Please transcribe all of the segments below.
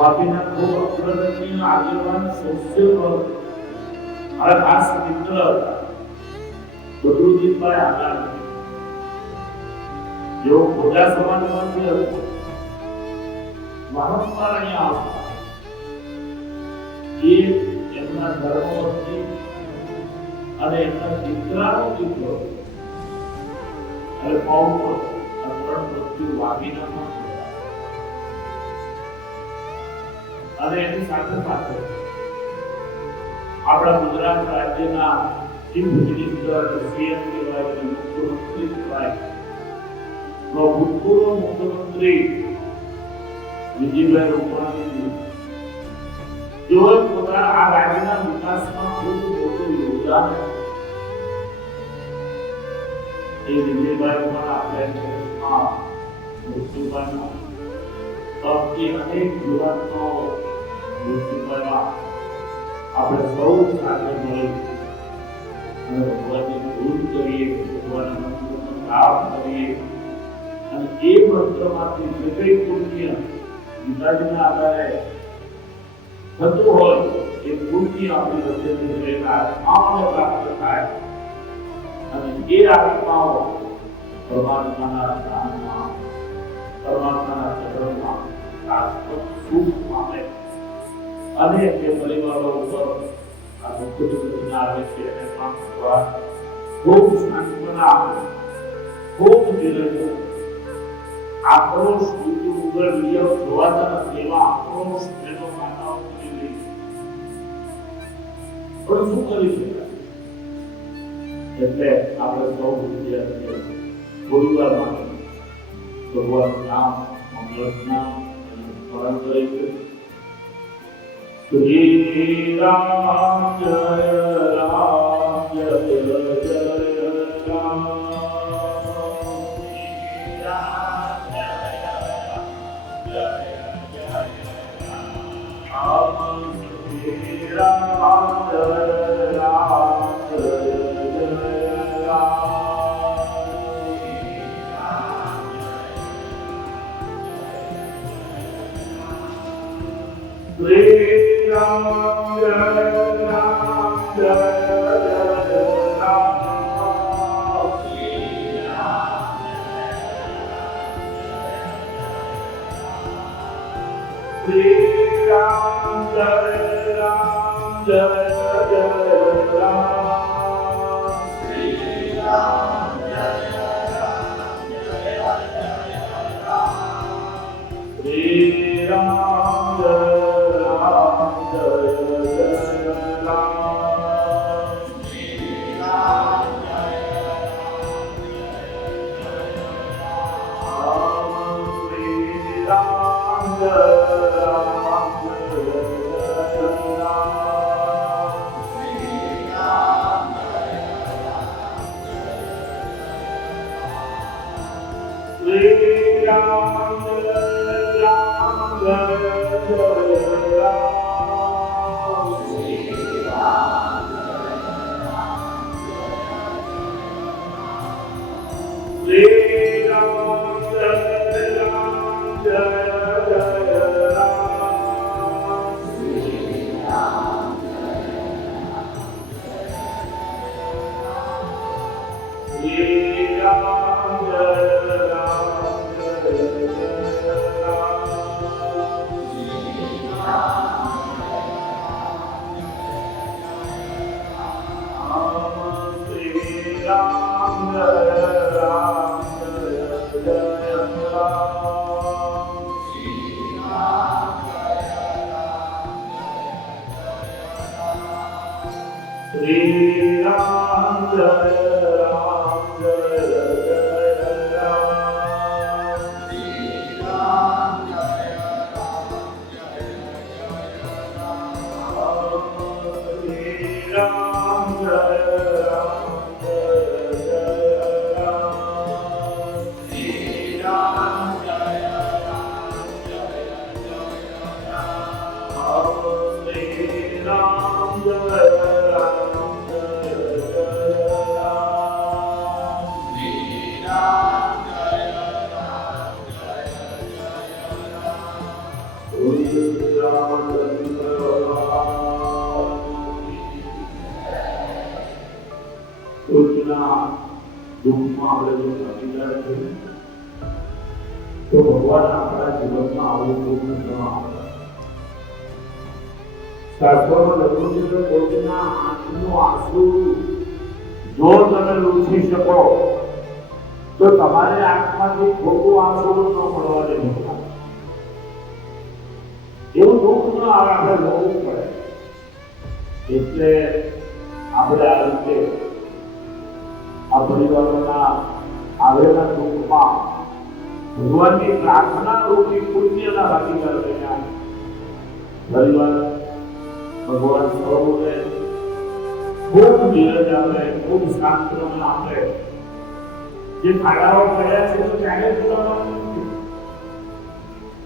વાપીના ખૂબ અગ્રગણ્ય આગેવાન સંસ્થાપક અને ખાસ મિત્ર બદરુદ્દીનભાઈ આગાણી જેઓ ખોજા સમાજમાંથી હતા, વારંવાર અહીંયા આવતા. એ એમના ધર્મવર્તી અને એમના દીકરાનો દીકરો અને પૌત્ર આ ત્રણ મૃત્યુ વાગીનામાં અને એની સાથે સાથે આપણા ગુજરાત રાજ્યના ચીફ મિનિસ્ટર સીએમ કહેવાય, મુખ્યમંત્રી કહેવાય, ભૂતપૂર્વ મુખ્યમંત્રી વિજયભાઈ રૂપાણી જેઓએ પોતાના આ રાજ્યના વિકાસમાં ખૂબ મોટું યોગદાન એ વિજયભાઈ પણ આપણે મૃત્યુ પામ્યા. અનેક યુવાનો મૃત્યુ પામ્યા. આપણે સૌ સાથે મળી અને ભગવાનની ધૂન કરીએ, ભગવાનના મંત્રનો લાભ કરીએ અને એ મંત્રમાંથી જે કંઈ પુણ્ય ગીતાજીના આધારે થતું હોય એ પુણ્ય આપણી વચ્ચેથી રહેલા આત્માઓને પ્રાપ્ત થાય અને એ આત્માઓ પરમાત્માના સ્થાનમાં, પરમાત્માના ચરણમાં શાશ્વત સુખ પામે અને જે પરિવારો ઉપર આ દુઃખ દુર્ઘટના આવે છે એને પણ ભગવાન ખૂબ સાંત્વના આપે, ખૂબ ધીરજ. આક્રોશ યુટ્યુબ ઉપર વિડીયો જોવાતા નથી, એવા આક્રોશ બહેનો માતાઓ કરી રહી છે. પણ શું કરી શકાય? એટલે આપણે સૌ વિદ્યાર્થીઓ થોડીવાર માટે ભગવાનનું નામ, મંગળ નામ સ્મરણ કરીશું. શ્રી રામ જય રામ જય જય Ram. Ram Jaya Ram Jaya Jaya Ram. દુઃખમાં આપણે જો ભાગીદાર થઈએ તો ભગવાન આપણા જીવનમાં આવું દુઃખ ન આવે. શાસ્ત્રોમાં લખ્યું છે કે કોઈના આંખનું આંસુ જો તમે લૂછી શકો તો તમારે આંખમાંથી ખોટું આંસુ ન પડવા દેવું. એવું દુઃખ ન આવે, આપણે જોવું પડે. એટલે આપણે આ રીતે આ પરિવારોના આવેલા દુઃખમાં ભગવાનની પ્રાર્થના રૂપી પુણ્યના ભાગીદાર બન્યા. પરિવાર ભગવાન સૌને ખૂબ ધીરજ આપે, ખૂબ સાંત્વના આપે. જે ખાડાઓ પડ્યા છે તો ક્યારે પૂરાવાનું નથી.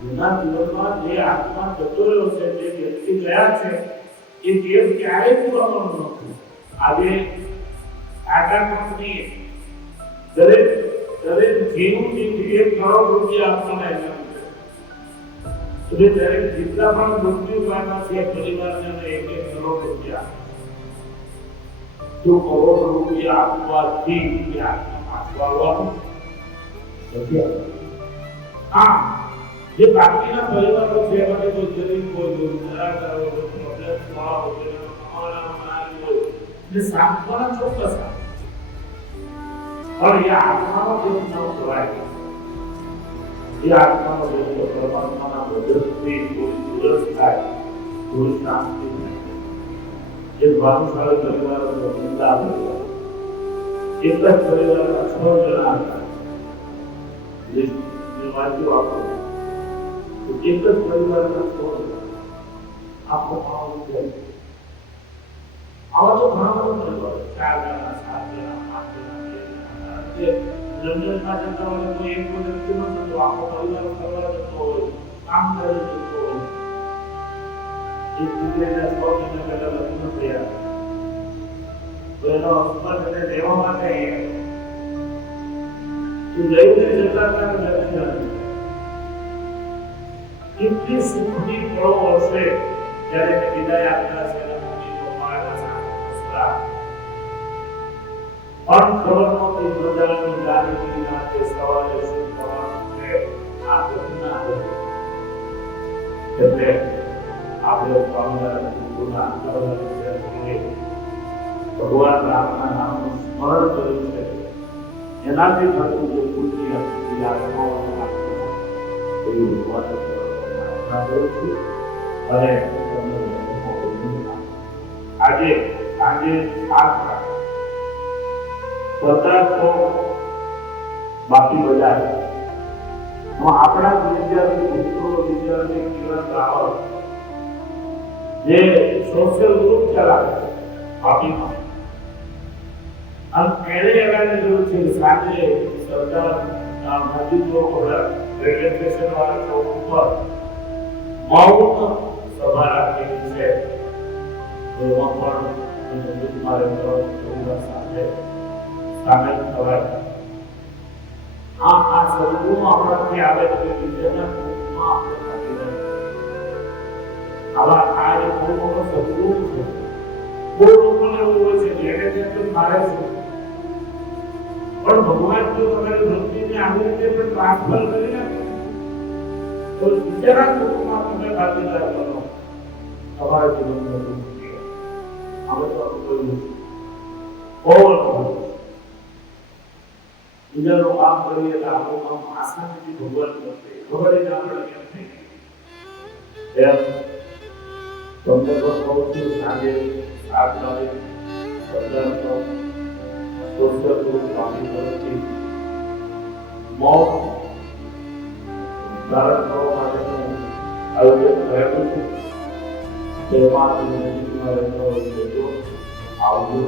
એના જીવનમાં જે આત્મા જતો રહ્યો છે, જે વ્યક્તિ ગયા છે, એ દેવ ક્યારેય પૂરાવાનું નથી. આજે ટાટા કંપની દરેક જીવનું 1 કરોડ રૂપિયા આપવાના એના છે. દરેક જેટલા પણ મૃત્યુ પામ્યા છે પરિવારને 1 કરોડ રૂપિયા. જો કરોડ રૂપિયા આપવાથી આપવાનું હા, જે બાકીના પરિવારો છે એમાં કોઈ ગરીબ હોય, નિરાધાર હોય, પ્રોબ્લેમ હોય, સાંત્વના ચોક્કસ પણ એ આત્માનો દેવ ન કહેવાય. એ આત્માનો દેવ પરમાત્માના મદદથી થોડી દૂરસ્થ થાય, થોડી શાંતિ થાય. એ ભાનુશાળી પરિવારનો ચિંતા પરિવાર, એક જ પરિવારના 6 જણા હતા. વાંચ્યું આપણું એક જ પરિવારના 6 જણા આખો આવા તો ઘણા બધા પરિવાર, 4 જણા, 7 જણા, 5 જણા, લંડનમાં જતા હોય તો એક કોઈ વ્યક્તિ ન થતો, આખો પરિવાર ફરવા જતો હોય, કામ કરે જતો હોય. એક દીકરીના 6 મહિના પહેલા લગ્ન થયા તો એનો હસબન્ડ એને રહેવા માટે લઈને જતા હતા. કેટલી સુખની પળો હશે જ્યારે એને વિદાય આપતા છે. પણ ખબર નહોતી પ્રજાની જાનકીના તે સવારે શું કરવાનું છે આ ઘટના હતી. એટલે આપણે સ્વામિનારાયણ ગુરુના ભગવાન રામના નામનું સ્મરણ કર્યું છે. એનાથી થતું જે પુણ્ય એવી ભગવાન પ્રાર્થના કરું છું. અને આજે 7 તો બાકી બધા આપણા વિદ્યાર્થી મિત્રો, વિદ્યાર્થી કિરણ રાવલ જે સોશિયલ ગ્રુપ ચલાવે બાકીમાં, અને એને એવાને જોયું છે સાંજે સરદાર મસ્જિદ ચોક રેલવે સ્ટેશન વાળા ચોક ઉપર મૌન સભા રાખેલી છે. એમાં પણ મારે સાથે સામેલ થવાય. આ સદગુણ આપણાથી આવે તો બીજાના ગ્રુપમાં આપણે ભાગીદાર. આવા આ એક બહુ મોટો સદગુણ છે. બહુ લોકોને એવું હોય છે જેને જેમ મારે છે, પણ ભગવાન જો તમારી વૃત્તિને આવી રીતે પણ ટ્રાન્સફર કરી નાખે તો બીજાના ગ્રુપમાં તમે ભાગીદાર બનો. તમારા જીવનનું અમે તો કોઈ બીજાનું કામ કરીએ તો આપણું કામ આસાનીથી ભગવાન કરશે. ખબર જ આપણે કેમ થઈ એમ તમને પણ કહું છું. સાંજે 7 વાગે સરદારનો સોશિયલ ગ્રુપ સ્વામી તરફથી મૌન ધારણ કરવા માટેનું આયોજન કરેલું છે. તેમાં નજીકમાં રહેતો હોય આવજો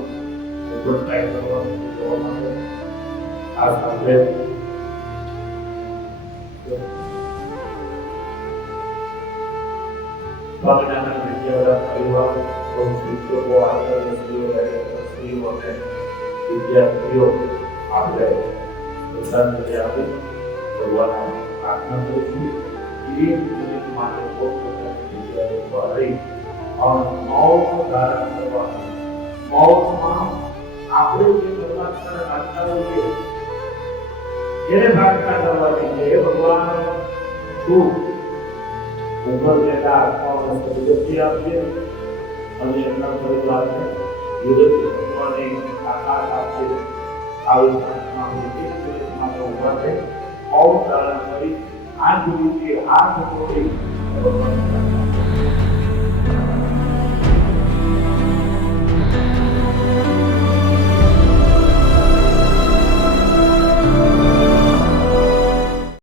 ટ્રાય કરવાનું જોવા માટે. આ સાથે સ્વામિનારાયણ વિદ્યાવાળા પરિવાર, શિક્ષકો, આચાર્યશ્રીઓ, સ્ત્રીઓ અને વિદ્યાર્થીઓ આપણે શ્રદ્ધાંજલિ આપી ભગવાનને પ્રાર્થના કરીશું. એ માટે પોતપોતાની જગ્યાએ રહી અને મૌન ધારણ કરવાનું. મૌનમાં આપણે જે પરમાત્માને માનતા હોઈએ એને પ્રાર્થના કરવાની છે હે ભગવાન તું ઉપર બેઠા આત્માઓને સદગતિ આપજે અને એમના પરિવારને વિરુદ્ધ ભગવાનની તાકાત આપજે આવી પ્રાર્થના એક દિવસ માટે ઉભા થઈ ઔર ધારણ કરી હાથ જોડી હાથ જોડી ભગવાન